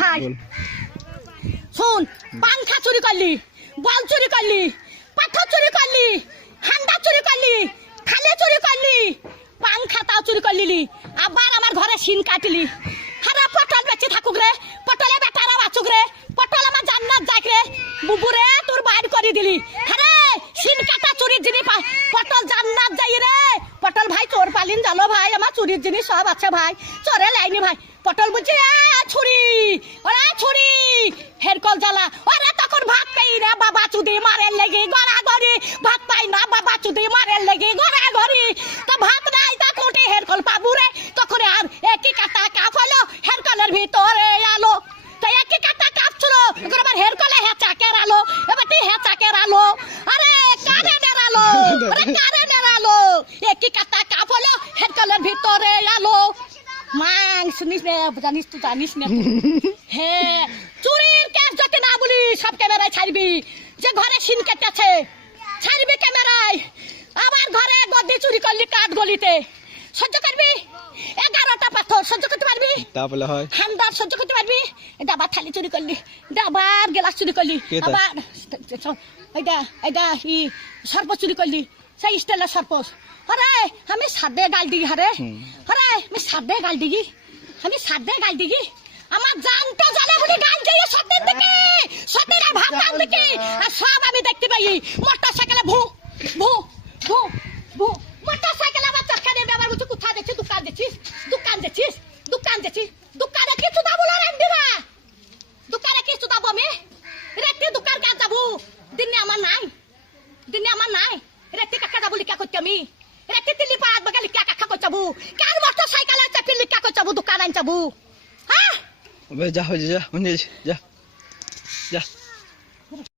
ভাই শুন, পাংখা চুরি করলি, বল চুরি করলি, পাথর চুরি করলি, হান্ডা চুরি করলি, থালে চুরি করলি, পাংখা তাও চুরি করলি, আবার আমার ঘরে শিন কাটলি। হারা পটল বেঁচে থাকুক রে, পটলে বেটারা বাঁচুক রে, পটল আমার জান্নাত যাক রে, বুবুরে তোর বাইর করে দিলি। হ্যাঁ শিন কাটা চুরির জিনিস পটল জান্নাত যাই রে। পটল ভাই চোর পালিন জানো ভাই, আমার চুরির জিনিস সব আছে ভাই, চোরে লাইনি ভাই। পটল বুঝছি ছুরি, ওরা ছুরি হেরকল জ্বালা, ওরা তখন ভাত পাই না বাবা চুদি মারের লেগে গড়া গড়ি, ভাত পাই না বাবা চুদি মারের লেগে গড়া গড়ি, তো ভাত নাই তা কোটে হেরকল পাবু রে। তখন আর একই কাটা কাপ হলো হেরকলের ভিতরে আলো, তো একই কাটা কাপ ছিল এখন আবার হেরকলে হেঁচাকের আলো, এবার হেঁচাকের আলো, আরে কারেন্টের আলো, আরে কারেন্টের আলো, একই কাটা কাপ হলো হেরকলের ভিতরে আলো। মাং শুনিস না, জানিস তুই জানিস না। হ্যাঁ চুরির কেস যদি না বলি সব ক্যামেরায় ছাড়বি, যে ঘরে সিন কেটেছে ছাড়বি ক্যামেরায়। আবার ঘরে গদি চুরি করলি কাঠ গলিতে, সহ্য করবি? 11টা পাথর সহ্য করতে পারবি? তাহলে হয় হান্দার সহ্য করতে পারবি? ডাবার থালি চুরি করলি, ডাবার গ্লাস চুরি করলি, আবার ই সর্প চুরি করলি, সেই স্টেলের সর্প। আরে আমি সাদে গাল দিগি, হারে আরে আমি সাদে গাল দিগি, আমি সাদে গাল দিগি, আমার জানতো জানে বলে গাল দিয়ে সত্যের দিকে, সত্যের ভাবনার দিকে, আর সব আমি দেখতে পাই। মোটর সাইকেলে ভু ভু ভু ভু, মোটর সাইকেল আবার চাকা দিয়ে ব্যবহার করছি। কোথায় দেখছিস? দোকান দেখছিস, দোকান দেখছিস, দোকান দেখছিস, দোকানে কিছু দাবো না রান্দি না, দোকানে কিছু দাবো আমি রেটি দোকান কাজ যাবো, দিনে আমার নাই, দিনে আমার নাই, রেটি কাকা যাবো লিখা করছি আমি, রেটি তিল্লি পাড়াত বাগা লিখা কাকা করছি যাবো, কার মোটর সাইকেলে চাপি লিখা করছি যাবো, দোকান আন যাবো। হ্যাঁ যা যা যা যা।